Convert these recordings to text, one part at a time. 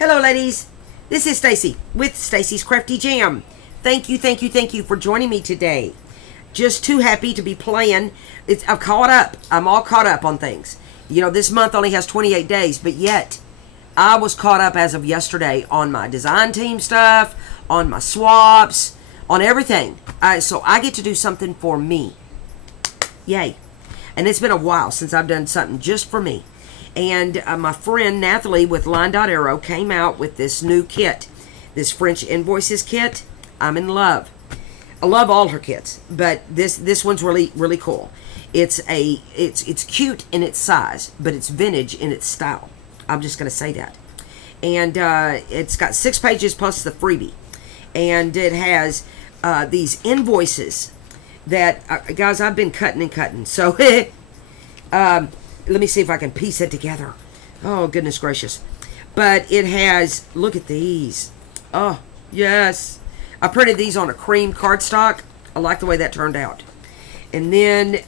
Hello ladies, this is Stacy with Stacy's Crafty Jam. Thank you for joining me today. Just too happy to be playing. I'm all caught up on things. You know, this month only has 28 days, but yet I was caught up as of yesterday on my design team stuff, on my swaps, on everything. So I get to do something for me. Yay. And it's been a while since I've done something just for me. And my friend Nathalie with LineDotArrow came out with this new kit, this French Invoices Kit. I'm in love. I love all her kits, but this one's really cool. It's cute in its size, but it's vintage in its style. I'm just gonna say that. And it's got 6 pages plus the freebie, and it has these invoices that guys, I've been cutting and cutting. So let me see if I can piece it together. Oh, goodness gracious. But it has, look at these. Oh, yes. I printed these on a cream cardstock. I like the way that turned out. And then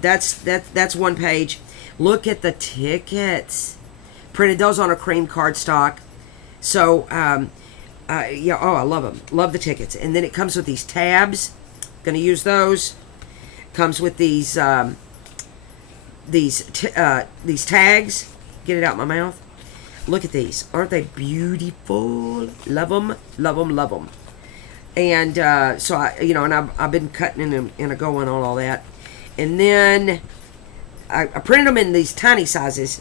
that's one page. Look at the tickets. Printed those on a cream cardstock. So, yeah, oh, I love them. Love the tickets. And then it comes with these tabs. Gonna use those. Comes with these tags. Get it out my mouth. Look at these. Aren't they beautiful? Love them, love them, love them. And so I've been cutting and going on all that. And then I printed them in these tiny sizes,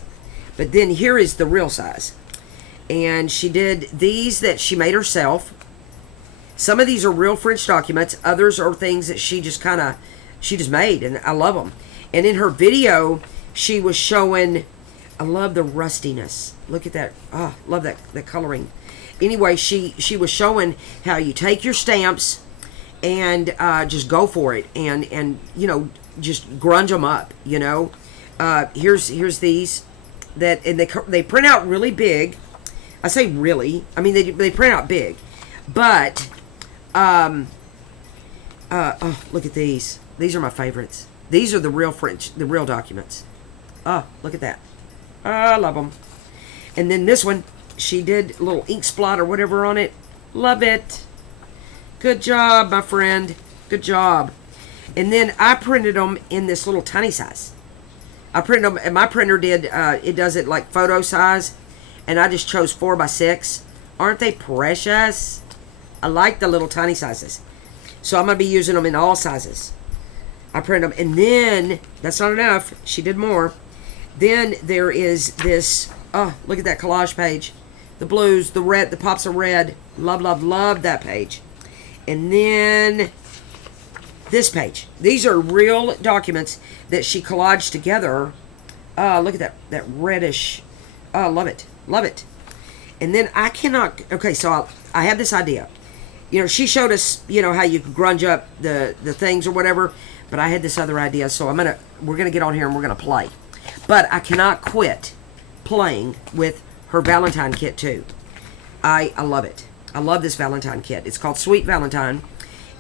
but then here is the real size. And she did these that she made herself. Some of these are real French documents. Others are things that she just made, and I love them. And in her video, she was showing, I love the rustiness. Look at that. Oh, love that coloring. Anyway, she was showing how you take your stamps and just go for it, and you know, just grunge them up. You know, here's these that, and they print out really big. I say really. I mean they print out big, but oh, look at these. These are my favorites. These are the real French, the real documents. Oh, look at that. I love them. And then this one, she did a little ink splot or whatever on it. Love it. Good job, my friend. Good job. And then I printed them in this little tiny size. I printed them, and my printer did, it does it like photo size. And I just chose 4x6. Aren't they precious? I like the little tiny sizes. So I'm going to be using them in all sizes. I printed them. And then, that's not enough. She did more. Then there is this, oh, look at that collage page. The blues, the red, the pops of red. Love, love, love that page. And then this page. These are real documents that she collaged together. Look at that reddish. Oh, love it. Love it. And then I cannot, okay, so I have this idea. You know, she showed us, you know, how you could grunge up the things or whatever. But I had this other idea, so we're gonna get on here and we're gonna play. But I cannot quit playing with her Valentine kit too. I love it. I love this Valentine kit. It's called Sweet Valentine,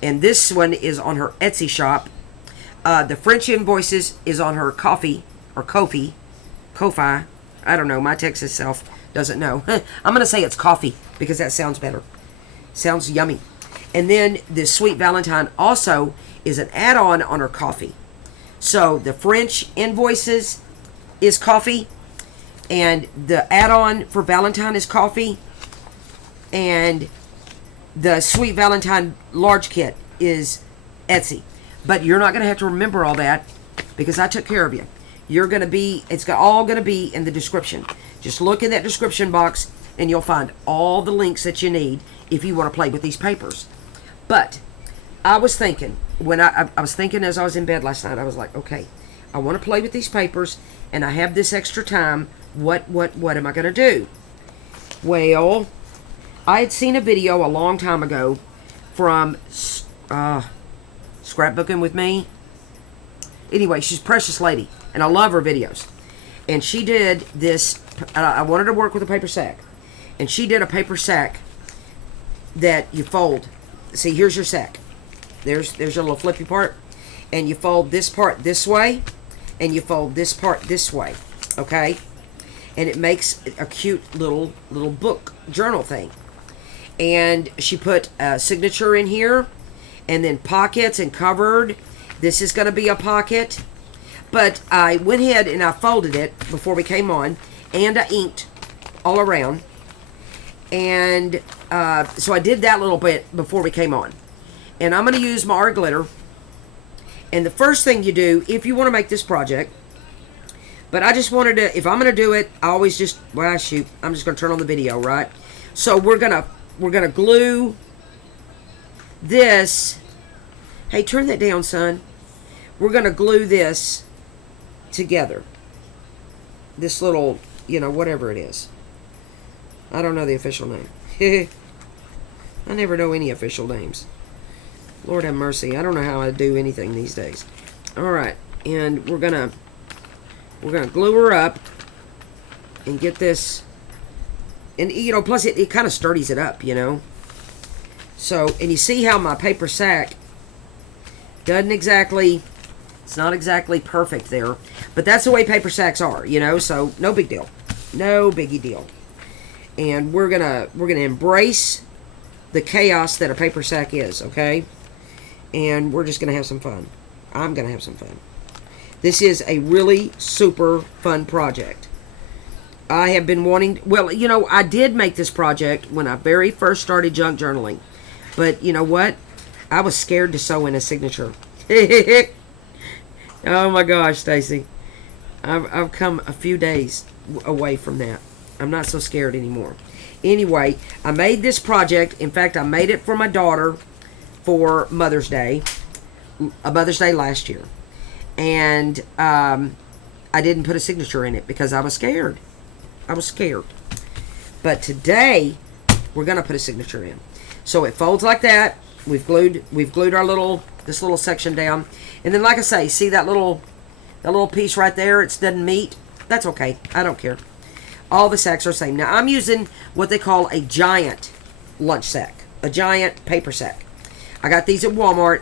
and this one is on her Etsy shop. The French Invoices is on her Ko-fi. I don't know. My Texas self doesn't know. I'm gonna say it's coffee because that sounds better. Sounds yummy. And then this Sweet Valentine also is an add-on on her coffee. So the French Invoices is coffee, and the add-on for Valentine is coffee, and the Sweet Valentine large kit is Etsy. But you're not going to have to remember all that because I took care of you. It's all going to be in the description. Just look in that description box and you'll find all the links that you need if you want to play with these papers. But I was thinking, I was thinking as I was in bed last night, I was like, okay, I want to play with these papers, and I have this extra time. What am I going to do? Well, I had seen a video a long time ago from Scrapbooking with Me. Anyway, she's a precious lady, and I love her videos. And she did this, I wanted to work with a paper sack, and she did a paper sack that you fold. See, here's your sack. There's your little flippy part. And you fold this part this way. And you fold this part this way. Okay? and it makes a cute little book journal thing. And she put a signature in here, and then pockets and covered. This is going to be a pocket, but I went ahead and I folded it before we came on, and I inked all around. And so I did that little bit before we came on. And I'm going to use my art glitter. And the first thing you do, if you want to make this project, but I just wanted to, if I'm going to do it, I always just, well, shoot, I'm just going to turn on the video, right? So we're going to glue this. Hey, turn that down, son. We're going to glue this together. This little, you know, whatever it is. I don't know the official name. I never know any official names. Lord have mercy. I don't know how I do anything these days. All right, and we're gonna glue her up and get this. And you know, plus it kind of sturdies it up, you know. So, and you see how my paper sack doesn't exactly. It's not exactly perfect there, but that's the way paper sacks are, you know. So no big deal, no biggie deal. And we're gonna embrace the chaos that a paper sack is, okay? And we're just gonna have some fun. I'm gonna have some fun. This is a really super fun project. I have been wanting, well, you know, I did make this project when I very first started junk journaling, but you know what? I was scared to sew in a signature. Oh my gosh, Stacy. I've come a few days away from that. I'm not so scared anymore. Anyway, I made this project. In fact, I made it for my daughter for Mother's Day. Mother's Day last year. And I didn't put a signature in it because I was scared. I was scared. But today, we're going to put a signature in. So it folds like that. We've glued our this little section down. And then, like I say, see that little piece right there? It doesn't meet. That's okay. I don't care. All the sacks are the same. Now, I'm using what they call a giant lunch sack. A giant paper sack. I got these at Walmart,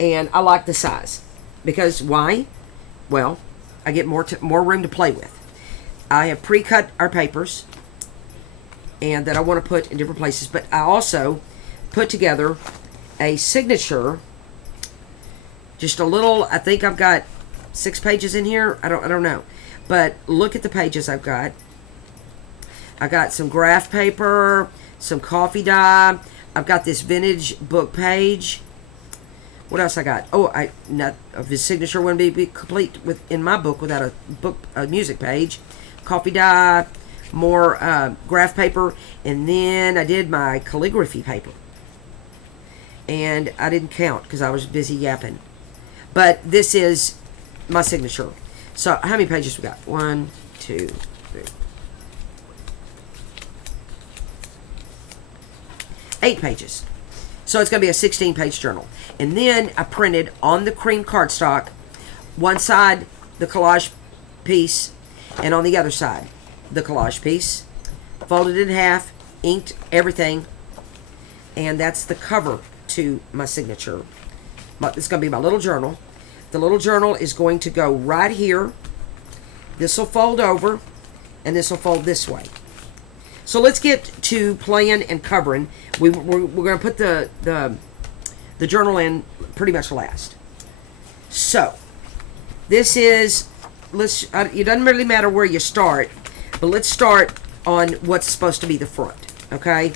and I like the size. Because, why? Well, I get more room to play with. I have pre-cut our papers, and that I want to put in different places. But I also put together a signature. Just a little, I think I've got 6 pages in here. I don't know. But look at the pages I've got. I got some graph paper, some coffee dye. I've got this vintage book page. What else I got? Oh, the signature wouldn't be complete in my book without a music page. Coffee dye, more graph paper, and then I did my calligraphy paper. And I didn't count because I was busy yapping. But this is my signature. So how many pages we got? 1, 2, 3. 8 pages. So it's going to be a 16-page journal. And then I printed on the cream cardstock, one side the collage piece, and on the other side the collage piece. Folded it in half, inked everything, and that's the cover to my signature. It's going to be my little journal. The little journal is going to go right here. This will fold over, and this will fold this way. So let's get to playing and covering. We're going to put the journal in pretty much last. So this is, it doesn't really matter where you start, but let's start on what's supposed to be the front, okay?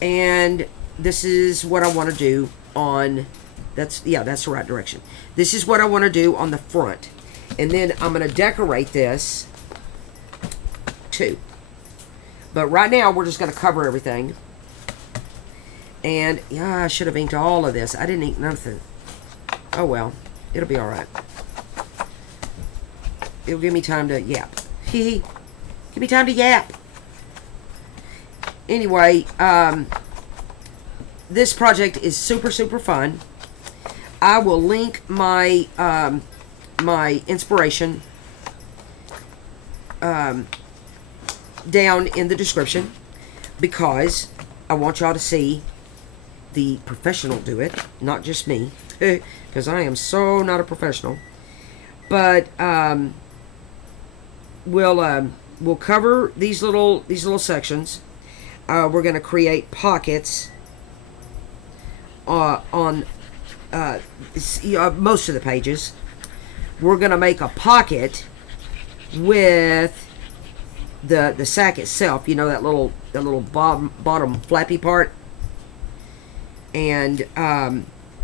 And this is what I want to do on, that's the right direction. This is what I want to do on the front. And then I'm going to decorate this too. But right now, we're just going to cover everything. And, yeah, I should have inked all of this. I didn't ink nothing. Oh, well. It'll be all right. It'll give me time to yap. Give me time to yap. Anyway, this project is super, super fun. I will link my my inspiration down in the description because I want y'all to see the professional do it, not just me, because I am so not a professional. But we'll cover these little sections. We're going to create pockets on most of the pages. We're going to make a pocket with the sack itself. You know, that little bottom flappy part. And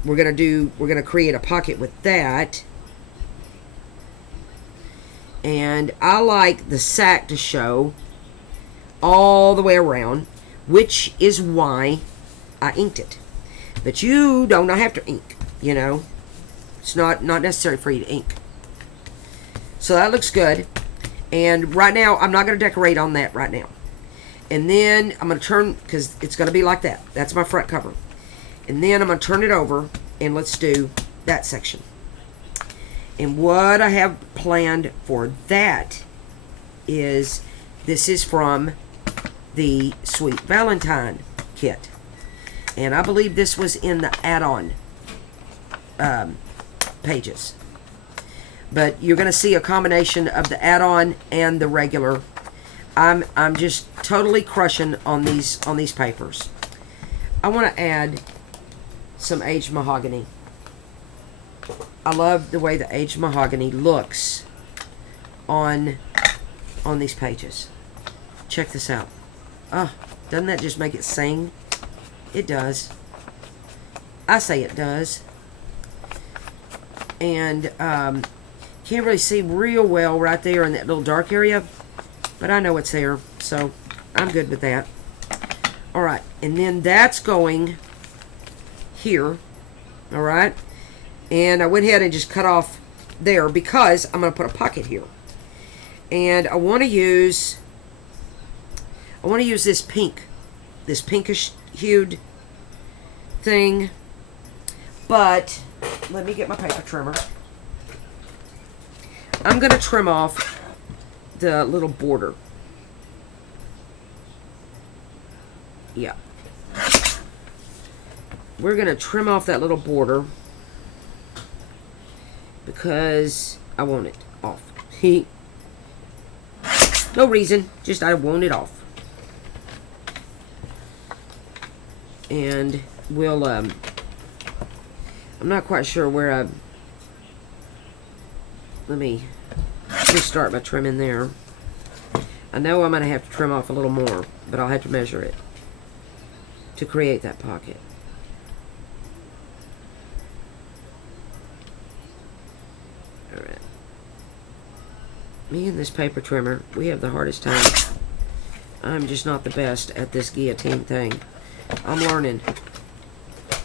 we're gonna create a pocket with that. And I like the sack to show all the way around, which is why I inked it. But you do not have to ink, you know. It's not necessary for you to ink. So that looks good. And right now, I'm not going to decorate on that right now. And then I'm going to turn, because it's going to be like that. That's my front cover. And then I'm going to turn it over, and let's do that section. And what I have planned for that is, this is from the Sweet Valentine Kit. And I believe this was in the add-on pages. But you're going to see a combination of the add-on and the regular. I'm just totally crushing on these papers. I want to add some aged mahogany. I love the way the aged mahogany looks on these pages. Check this out. Oh, doesn't that just make it sing? It does. I say it does. And can't really see real well right there in that little dark area, but I know it's there, so I'm good with that. All right, and then that's going here. All right, and I went ahead and just cut off there because I'm going to put a pocket here, and I want to use this pinkish hued thing. But let me get my paper trimmer. I'm going to trim off the little border. Yeah. We're going to trim off that little border because I want it off. No reason, just I want it off. And we'll, I'm not quite sure where let me just start my trimming there. I know I'm going to have to trim off a little more, but I'll have to measure it to create that pocket. Alright. Me and this paper trimmer, we have the hardest time. I'm just not the best at this guillotine thing. I'm learning.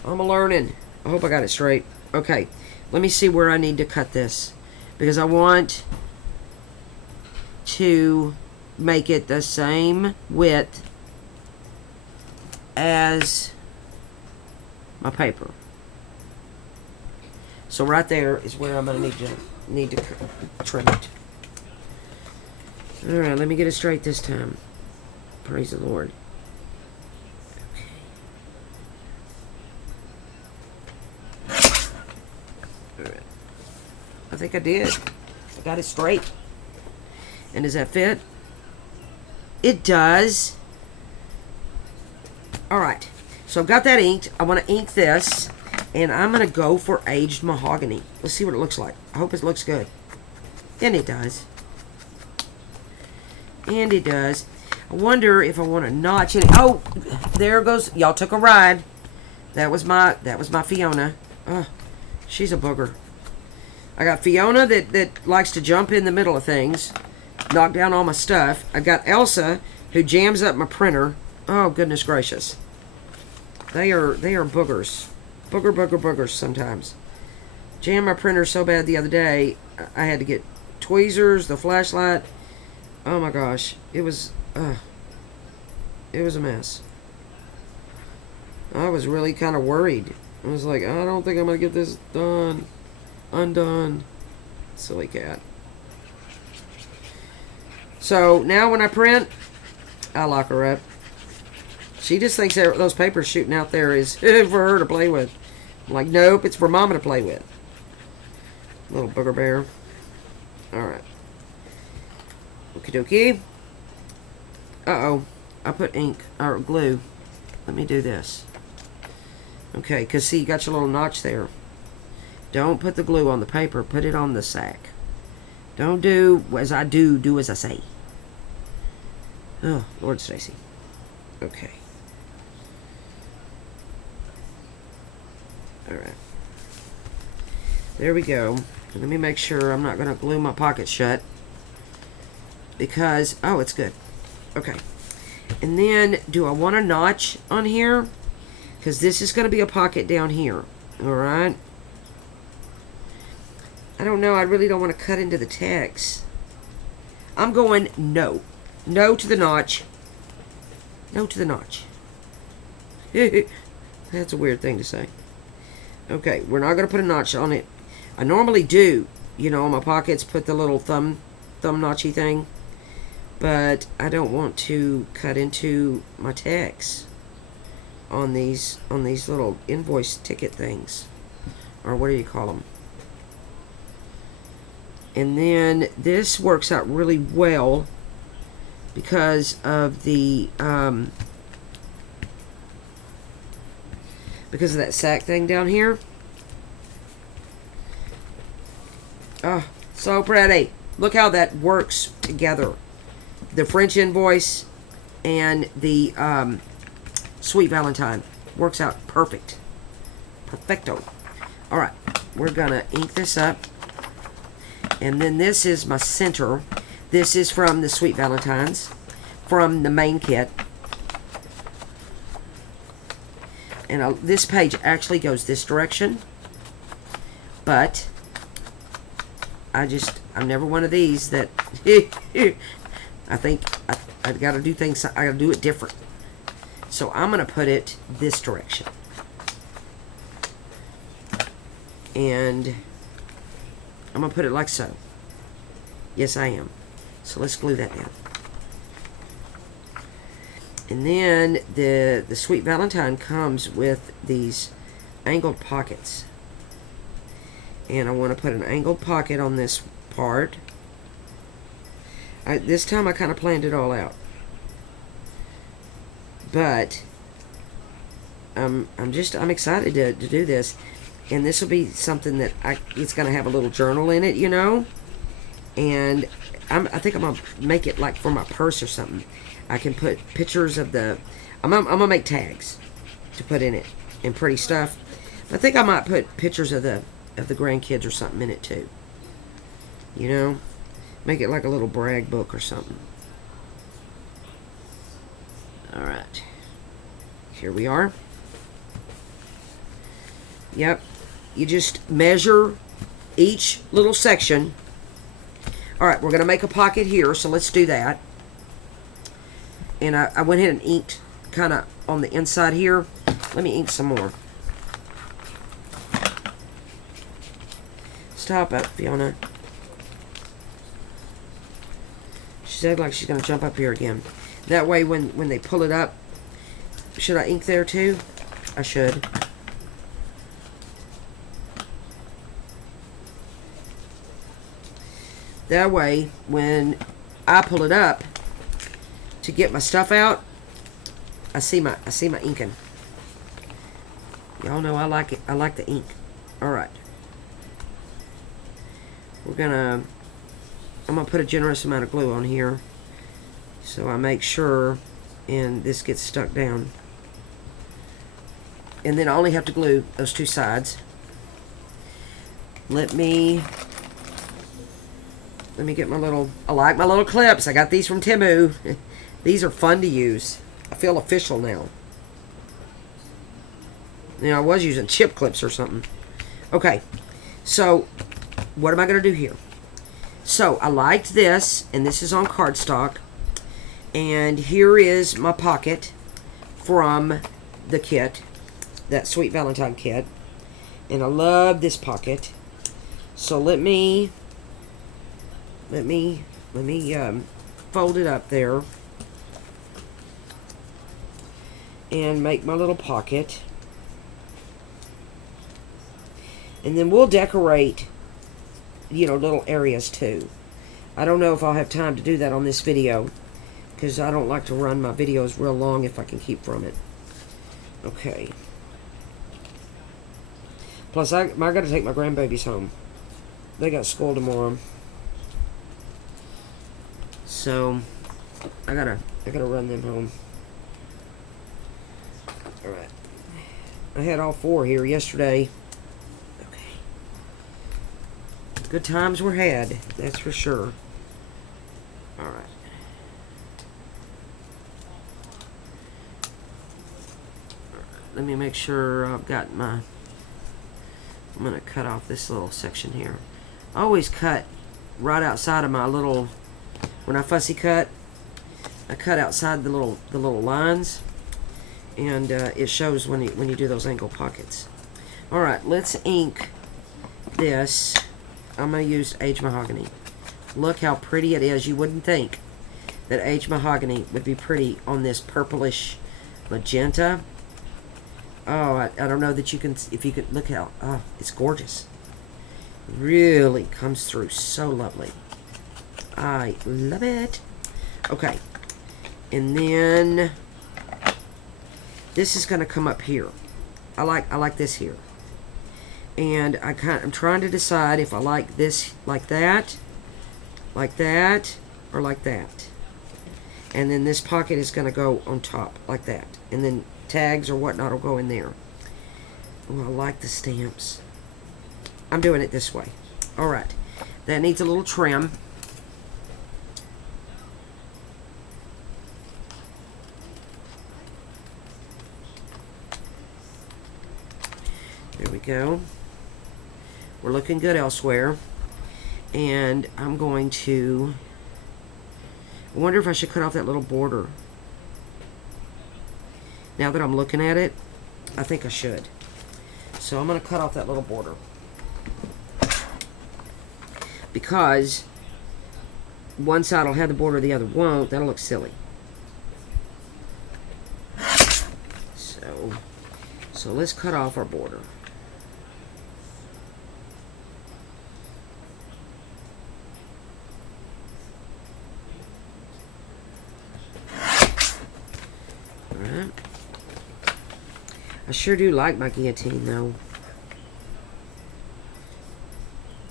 I'm learning. I hope I got it straight. Okay, let me see where I need to cut this, because I want to make it the same width as my paper. So right there is where I'm going to need to trim it. All right, let me get it straight this time. Praise the Lord. I think I did. I got it straight. And does that fit? It does. Alright. So I've got that inked. I want to ink this. And I'm going to go for aged mahogany. Let's see what it looks like. I hope it looks good. And it does. And it does. I wonder if I want to notch it. Oh, there goes. Y'all took a ride. That was my Fiona. Oh, she's a booger. I got Fiona that likes to jump in the middle of things, knock down all my stuff. I got Elsa, who jams up my printer. Oh, goodness gracious. They are boogers. Boogers sometimes. Jammed my printer so bad the other day, I had to get tweezers, the flashlight. Oh my gosh. It was a mess. I was really kind of worried. I was like, I don't think I'm going to get this undone. Silly cat. So now when I print, I lock her up. She just thinks that those papers shooting out there is for her to play with. I'm like, nope, it's for Mama to play with. Little booger bear. Alright. Okie dokie. Uh-oh. I put ink, or glue. Let me do this. Okay, because see, you got your little notch there. Don't put the glue on the paper. Put it on the sack. Don't do as I do. Do as I say. Oh, Lord Stacy. Okay. Alright. There we go. Let me make sure I'm not going to glue my pocket shut. Because, oh, it's good. Okay. And then, do I want a notch on here? Because this is going to be a pocket down here. Alright. I don't know. I really don't want to cut into the text. I'm going no. No to the notch. No to the notch. That's a weird thing to say. Okay, we're not going to put a notch on it. I normally do, you know, on my pockets, put the little thumb notchy thing. But I don't want to cut into my text on these little invoice ticket things. Or what do you call them? And then this works out really well because of the because of that sack thing down here. Oh, so pretty. Look how that works together. The French invoice and the Sweet Valentine works out perfect. Perfecto. Alright, we're gonna ink this up. And then this is my center. This is from the Sweet Valentines, from the main kit. And this page actually goes this direction. But I'm never one of these that I think I've got to do things, I got to do it different. So I'm going to put it this direction. And I'm going to put it like so. Yes, I am. So let's glue that down. And then the Sweet Valentine comes with these angled pockets. And I want to put an angled pocket on this part. This time I kind of planned it all out. But I'm excited to do this. And this will be something that it's going to have a little journal in it, you know. And I think I'm going to make it like for my purse or something. I can put pictures of the... I'm going to make tags to put in it. And pretty stuff. I think I might put pictures of the grandkids or something in it too. You know? Make it like a little brag book or something. Alright. Here we are. Yep. You just measure each little section. Alright, we're going to make a pocket here, so let's do that. And I went ahead and inked kind of on the inside here. Let me ink some more. Stop it, Fiona. She's acting like she's going to jump up here again. That way, when they pull it up, should I ink there too? I should. That way, when I pull it up to get my stuff out, I see my inking. Y'all know I like it. I like the ink. All right. I'm gonna put a generous amount of glue on here, so I make sure, and this gets stuck down. And then I only have to glue those two sides. Let me get my little... I like my little clips. I got these from Temu. These are fun to use. I feel official now. You know, I was using chip clips or something. Okay, so what am I going to do here? So I liked this, and this is on cardstock. And here is my pocket from the kit, that Sweet Valentine kit. And I love this pocket. So let me fold it up there and make my little pocket. And then we'll decorate, you know, little areas too. I don't know if I'll have time to do that on this video, because I don't like to run my videos real long if I can keep from it. Okay. Plus, I got to take my grandbabies home. They got school tomorrow. So, I gotta run them home. Alright. I had all 4 here yesterday. Okay. Good times were had, that's for sure. Alright. Let me make sure I've got my... I'm going to cut off this little section here. I always cut right outside of my little... When I fussy cut, I cut outside the little lines, and it shows when you do those angle pockets. All right, let's ink this. I'm going to use aged mahogany. Look how pretty it is. You wouldn't think that aged mahogany would be pretty on this purplish magenta. Oh, I don't know that you can, if you could look how, oh, it's gorgeous. Really comes through so lovely. I love it. Okay, and then this is going to come up here. I like this here, and I'm trying to decide if I like this like that, or like that. And then this pocket is going to go on top like that, and then tags or whatnot will go in there. Oh, I like the stamps. I'm doing it this way. All right, that needs a little trim. There we go. We're looking good elsewhere. And I'm going to... I wonder if I should cut off that little border. Now that I'm looking at it, I think I should. So I'm going to cut off that little border. Because one side will have the border, the other won't. That'll look silly. So let's cut off our border. Alright. I sure do like my guillotine though.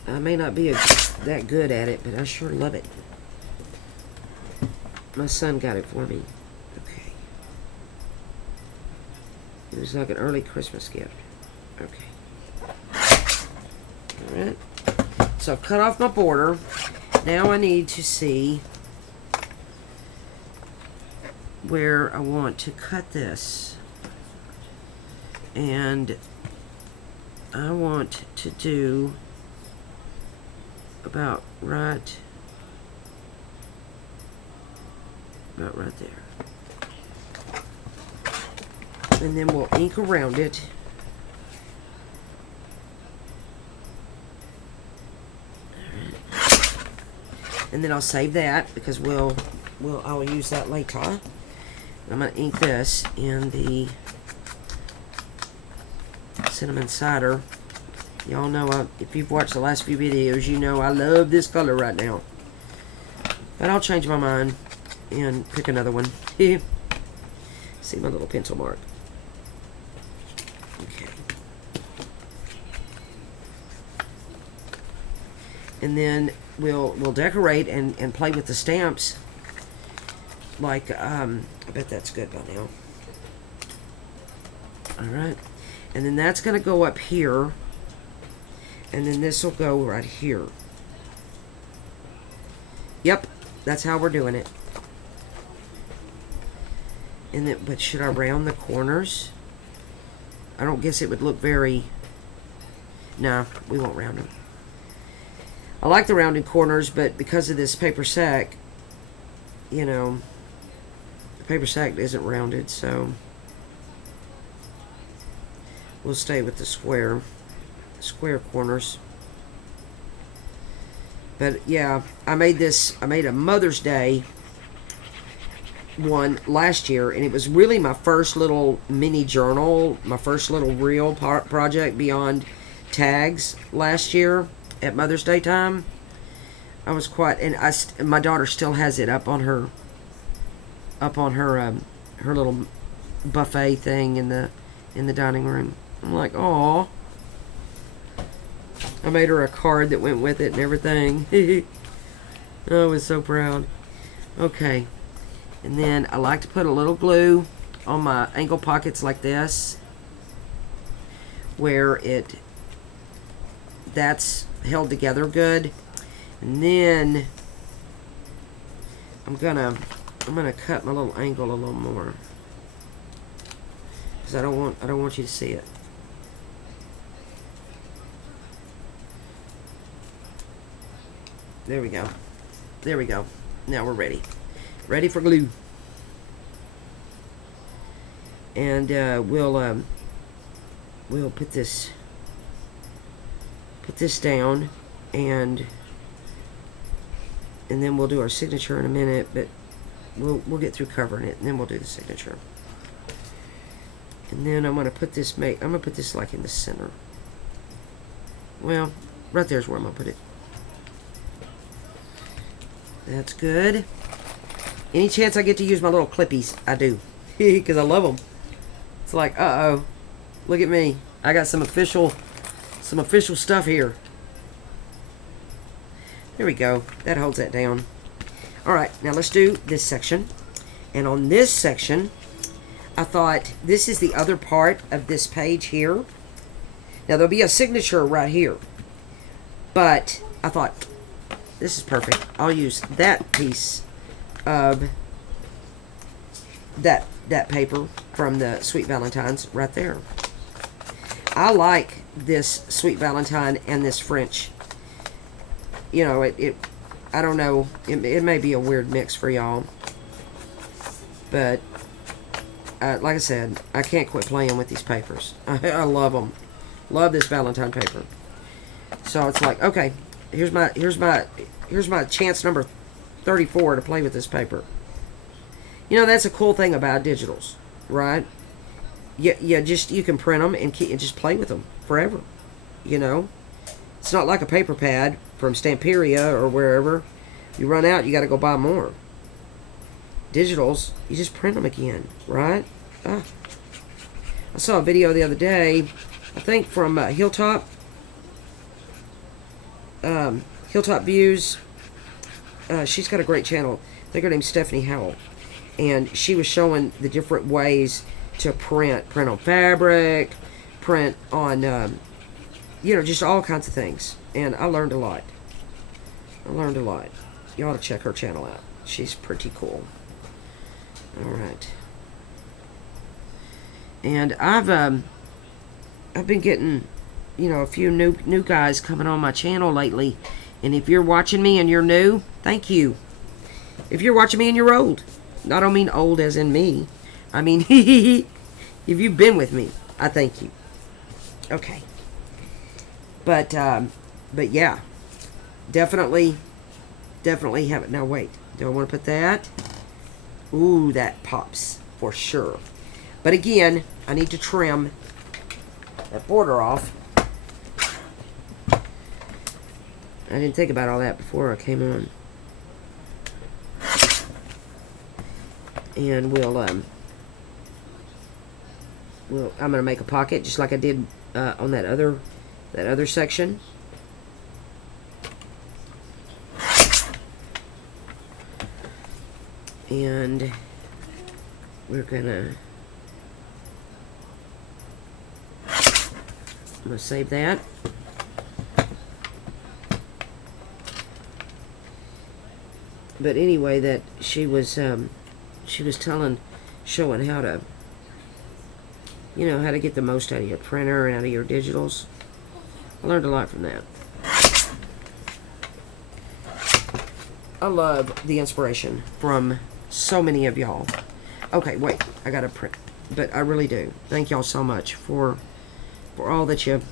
I may not be that good at it, but I sure love it. My son got it for me. Okay. It was like an early Christmas gift. Okay. Alright. So I've cut off my border. Now I need to see where I want to cut this. And I want to do about right there. And then we'll ink around it. Alright. And then I'll save that because I'll use that later. I'm going to ink this in the cinnamon cider. Y'all know, if you've watched the last few videos, you know I love this color right now. But I'll change my mind and pick another one. See my little pencil mark. Okay. And then we'll decorate and play with the stamps. Like, I bet that's good by now. Alright. And then that's going to go up here. And then this will go right here. Yep, that's how we're doing it. And then, but should I round the corners? I don't guess it would look very... No, we won't round them. I like the rounded corners, but because of this paper sack, you know, the paper sack isn't rounded, so we'll stay with the square corners. But yeah, I made a Mother's Day one last year, and it was really my first little mini journal, my first little real project beyond tags last year at Mother's Day time. I was quite, and my daughter still has it up on her her little buffet thing in the dining room. I'm like, oh, I made her a card that went with it and everything. I was so proud. Okay, and then I like to put a little glue on my ankle pockets like this, where that's held together good. And then I'm gonna cut my little ankle a little more, because I don't want you to see it. There we go. There we go. Now we're ready. Ready for glue. And we'll put this down, and then we'll do our signature in a minute, but we'll get through covering it, and then we'll do the signature. And then I'm gonna put this like in the center. Well, right there's where I'm gonna put it. That's good. Any chance I get to use my little clippies, I do, because I love them. It's like, uh-oh, look at me. I got some official stuff here. There we go. That holds that down. All right, now let's do this section. And on this section, I thought this is the other part of this page here. Now there'll be a signature right here, but I thought this is perfect. I'll use that piece of that paper from the Sweet Valentines right there. I like this Sweet Valentine and this French. You know, I don't know, it may be a weird mix for y'all, but like I said, I can't quit playing with these papers. I love them. Love this Valentine paper. So it's like, okay, here's my chance number 34 to play with this paper. You know, that's a cool thing about digitals, right? You can print them and just play with them forever. You know, it's not like a paper pad from Stamperia or wherever. You run out, you got to go buy more. Digitals, you just print them again, right? I saw a video the other day, I think from Hilltop Views. She's got a great channel. I think her name's Stephanie Howell, and she was showing the different ways to print on fabric, print on just all kinds of things. And I learned a lot. You ought to check her channel out. She's pretty cool. All right. And I've been getting, a few new guys coming on my channel lately. And if you're watching me and you're new, thank you. If you're watching me and you're old, I don't mean old as in me. I mean, if you've been with me, I thank you. Okay. But yeah, definitely have it. Now wait, do I want to put that? Ooh, that pops for sure. But again, I need to trim that border off. I didn't think about all that before I came on. And I'm gonna make a pocket just like I did on that other section. And I'm gonna save that. But anyway, that she was showing how to, how to get the most out of your printer and out of your digitals. I learned a lot from that. I love the inspiration from so many of y'all. Okay, wait, I gotta print, but I really do. Thank y'all so much for all that you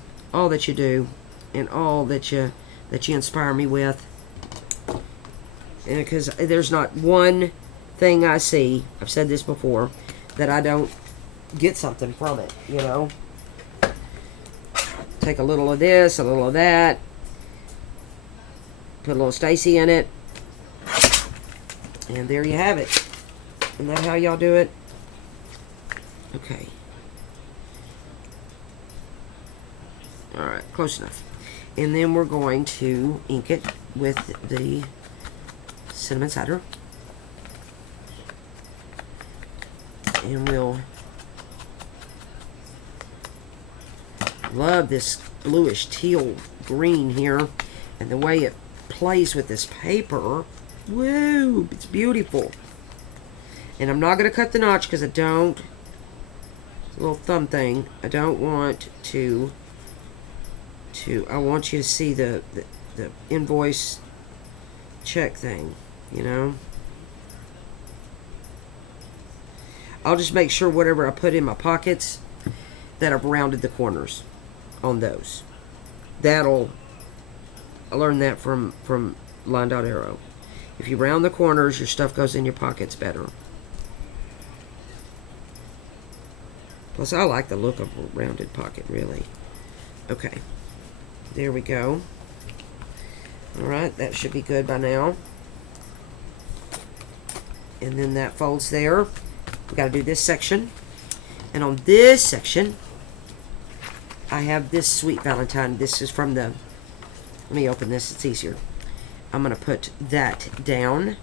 do, and all that you inspire me with. Because there's not one thing I see, I've said this before, that I don't get something from it, Take a little of this, a little of that. Put a little Stacy in it. And there you have it. Isn't that how y'all do it? Okay. Alright, close enough. And then we're going to ink it with the cinnamon cider. And we'll... Love this bluish teal green here. And the way it plays with this paper. Woo! It's beautiful. And I'm not going to cut the notch because I don't... It's a little thumb thing. I don't want to... I want you to see the invoice check thing, you know. I'll just make sure whatever I put in my pockets that I've rounded the corners on those. I learned that from LineDotArrow. If you round the corners, your stuff goes in your pockets better. Plus, I like the look of a rounded pocket, really. Okay. There we go. Alright, that should be good by now. And then that folds there. We've got to do this section. And on this section, I have this Sweet Valentine. This is from the... Let me open this, it's easier. I'm going to put that down.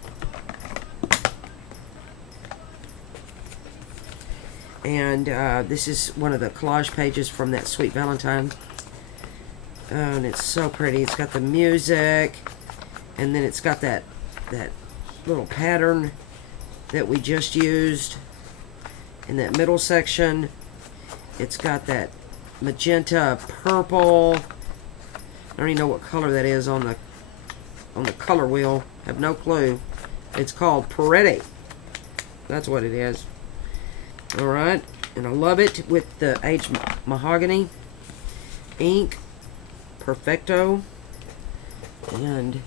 And this is one of the collage pages from that Sweet Valentine. Oh, and it's so pretty. It's got the music, and then it's got that little pattern that we just used in that middle section. It's got that magenta purple. I don't even know what color that is on the color wheel. I have no clue. It's called Pretty. That's what it is. All right, and I love it with the aged mahogany ink. Perfecto. And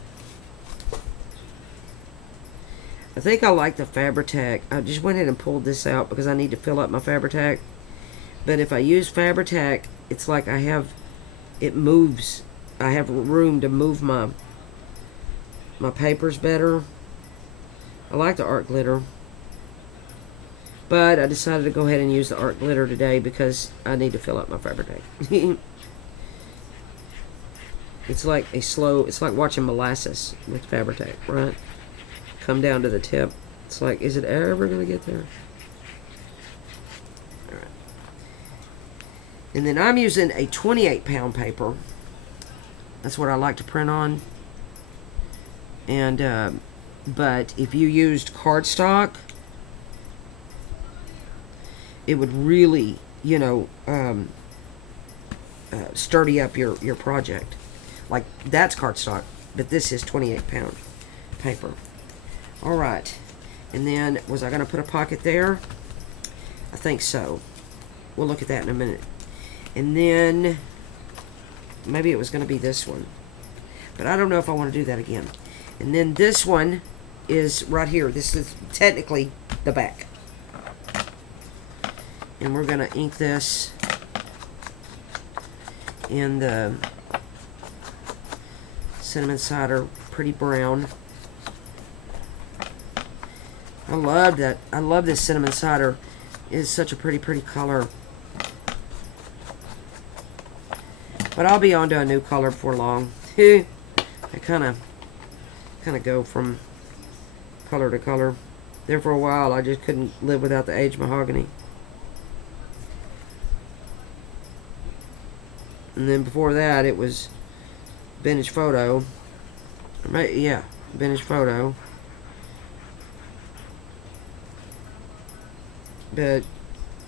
I think I like the Fabri-Tac. I just went ahead and pulled this out because I need to fill up my Fabri-Tac. But if I use Fabri-Tac, it's like it moves. I have room to move my papers better. I like the art glitter. But I decided to go ahead and use the art glitter today because I need to fill up my Fabri-Tac. It's like it's like watching molasses with Fabri-Tac, right? Come down to the tip. It's like, is it ever going to get there? All right. And then I'm using a 28-pound paper. That's what I like to print on. And, but if you used cardstock, it would really, you know, sturdy up your project. Like, that's cardstock, but this is 28-pound paper. All right. And then, was I going to put a pocket there? I think so. We'll look at that in a minute. And then, maybe it was going to be this one. But I don't know if I want to do that again. And then this one is right here. This is technically the back. And we're going to ink this in the cinnamon cider, pretty brown. I love that. I love this cinnamon cider. It's such a pretty color. But I'll be on to a new color before long. I kind of go from color to color. There for a while, I just couldn't live without the aged mahogany. And then before that, it was vintage photo. Yeah, vintage photo. But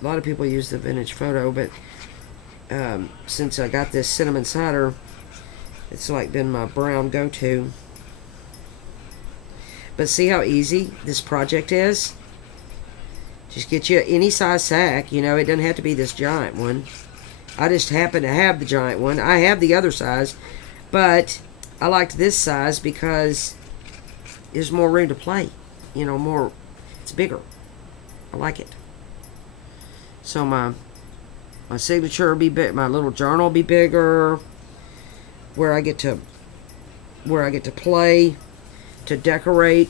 a lot of people use the vintage photo, but since I got this cinnamon cider, it's like been my brown go-to. But see how easy this project is? Just get you any size sack, you know, it doesn't have to be this giant one. I just happen to have the giant one. I have the other size, but I liked this size because there's more room to play. You know, it's bigger. I like it. So my signature will be big, my little journal will be bigger, where I get to where I get to play, to decorate.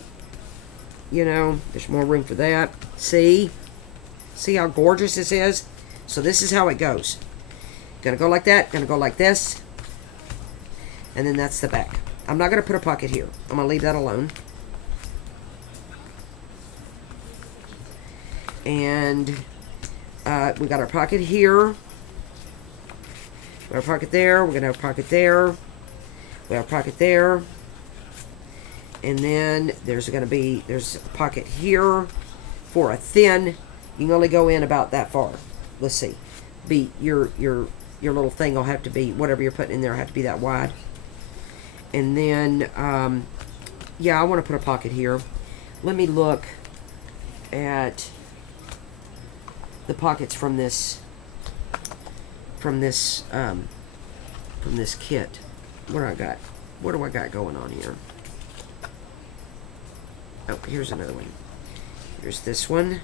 You know, there's more room for that. See how gorgeous this is? So this is how it goes. Gonna go like that, gonna go like this, and then that's the back. I'm not gonna put a pocket here. I'm gonna leave that alone. And we got our pocket here. We have a pocket there. We're gonna have a pocket there. We have a pocket there. And then there's a pocket here for a thin. You can only go in about that far. Let's see. Your little thing will have to be, whatever you're putting in there, will have to be that wide. And then, yeah, I want to put a pocket here. Let me look at the pockets from this kit. What do I got going on here? Oh, here's another one. Here's this one.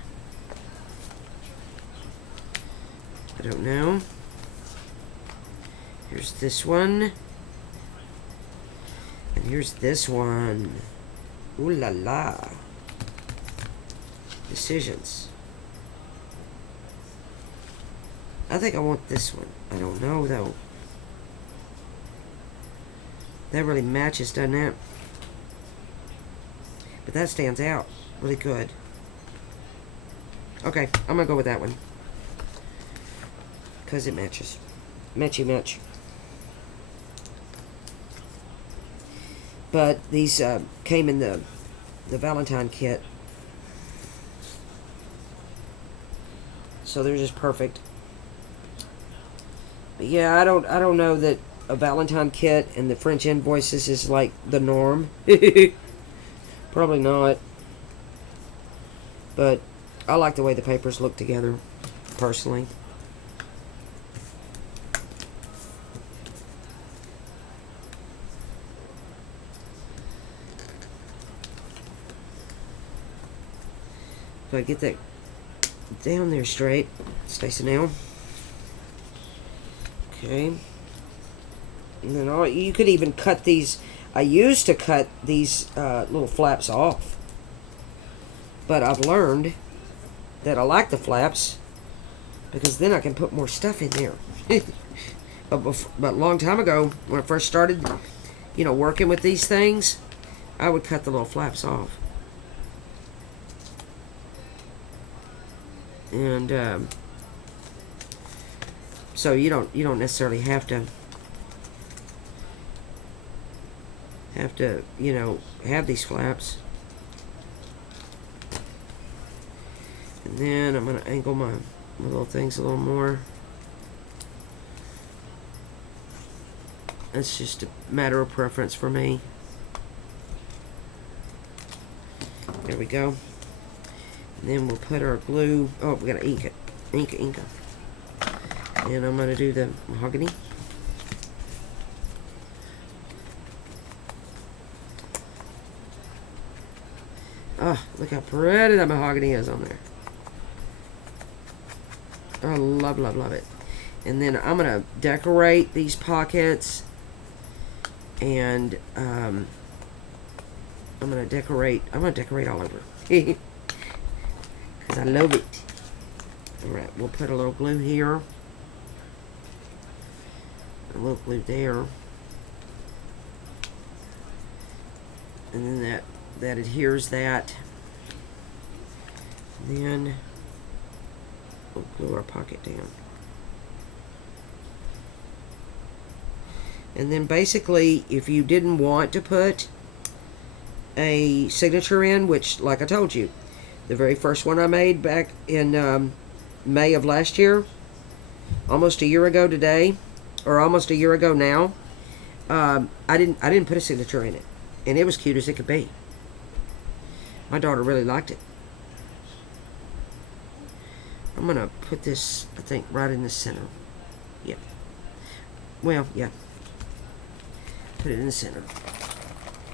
I don't know. Here's this one. And here's this one. Ooh la la. Decisions. I think I want this one. I don't know though. That really matches, doesn't it? But that stands out really good. Okay, I'm gonna go with that one. Because it matches. Matchy match. But these came in the Valentine kit. So they're just perfect. But yeah, I don't know that a Valentine kit and the French invoices is like the norm. Probably not. But I like the way the papers look together, personally. So I get that down there straight. Stacey now. Okay. And then you could even cut these. I used to cut these little flaps off. But I've learned that I like the flaps because then I can put more stuff in there. but a long time ago, when I first started, you know, working with these things, I would cut the little flaps off. And so you don't necessarily have to you know, have these flaps. And then I'm going to angle my little things a little more. That's just a matter of preference for me. There we go. And then we'll put our glue. Oh, we got to ink it. Ink it. And I'm going to do the mahogany. Oh, look how pretty that mahogany is on there. I love, love, love it. And then I'm going to decorate these pockets. And I'm going to decorate all over. Because I love it. Alright, we'll put a little glue here. A little glue there. And then that adheres that. And then we'll glue our pocket down. And then basically, if you didn't want to put a signature in, which, like I told you, the very first one I made back in May of last year, almost a year ago today, or almost a year ago now, I didn't put a signature in it, and it was cute as it could be. My daughter really liked it. I'm gonna put this, I think, right in the center. Yeah. Well, yeah. Put it in the center.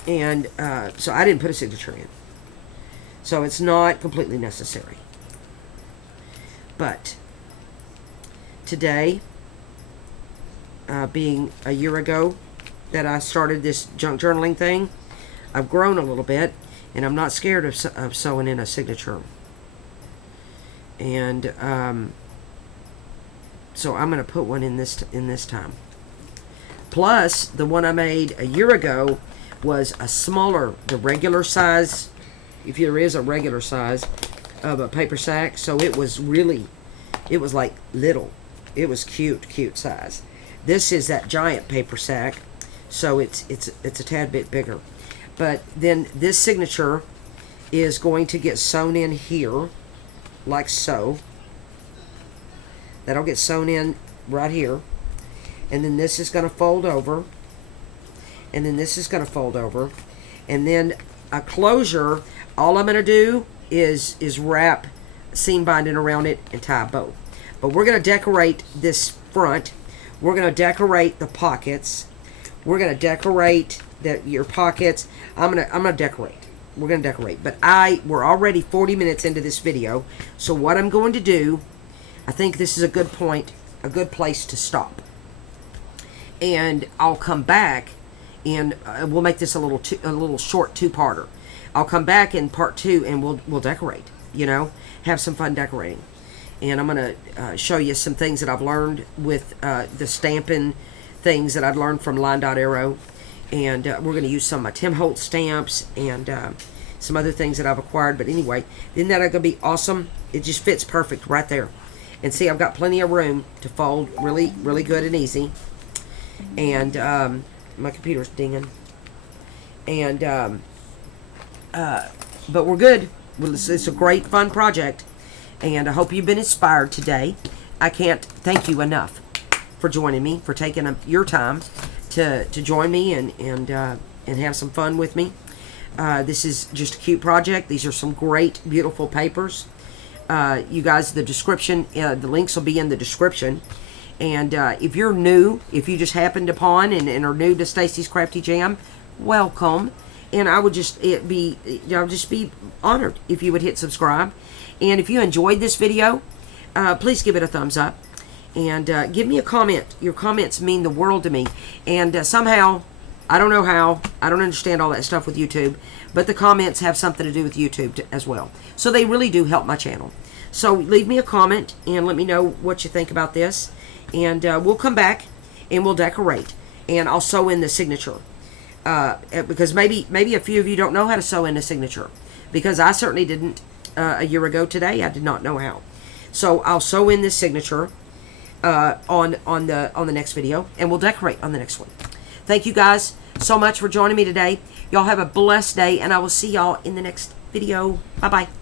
And so I didn't put a signature in. So it's not completely necessary. But today, being a year ago that I started this junk journaling thing, I've grown a little bit, and I'm not scared of sewing in a signature. And so I'm going to put one in this time. Plus, the one I made a year ago was a smaller, the regular size, if there is a regular size of a paper sack. So it was like little. It was cute size. This is that giant paper sack, so it's a tad bit bigger. But then this signature is going to get sewn in here, like so. That'll get sewn in right here. And then this is going to fold over. And then this is going to fold over. And then a closure, all I'm going to do is wrap seam binding around it and tie a bow. But we're going to decorate this front. We're going to decorate the pockets. We're going to decorate your pockets. I'm gonna decorate. We're going to decorate. But we're already 40 minutes into this video. So what I'm going to do, I think this is a good point, a good place to stop. And I'll come back and we'll make this a little short two-parter. I'll come back in part 2 and we'll decorate, have some fun decorating. And I'm going to show you some things that I've learned with the stamping things that I've learned from LineDotArrow. And we're going to use some of my Tim Holtz stamps and some other things that I've acquired. But anyway, isn't that going to be awesome? It just fits perfect right there. And see, I've got plenty of room to fold really, really good and easy. And my computer's dinging. And but we're good. Well, it's a great fun project, and I hope you've been inspired today. I can't thank you enough for joining me, for taking your time to join me and have some fun with me. This is just a cute project. These are some great, beautiful papers. You guys, the description, the links will be in the description. And if you're new, if you just happened upon and are new to Stacy's Crafty Jam, welcome. And I would just be honored if you would hit subscribe. And if you enjoyed this video, please give it a thumbs up. And give me a comment. Your comments mean the world to me. And somehow, I don't know how, I don't understand all that stuff with YouTube, but the comments have something to do with YouTube as well. So they really do help my channel. So leave me a comment and let me know what you think about this. And we'll come back and we'll decorate. And I'll sew in the signature. Because maybe a few of you don't know how to sew in a signature. Because I certainly didn't a year ago today. I did not know how. So I'll sew in this signature on the next video. And we'll decorate on the next one. Thank you guys so much for joining me today. Y'all have a blessed day. And I will see y'all in the next video. Bye-bye.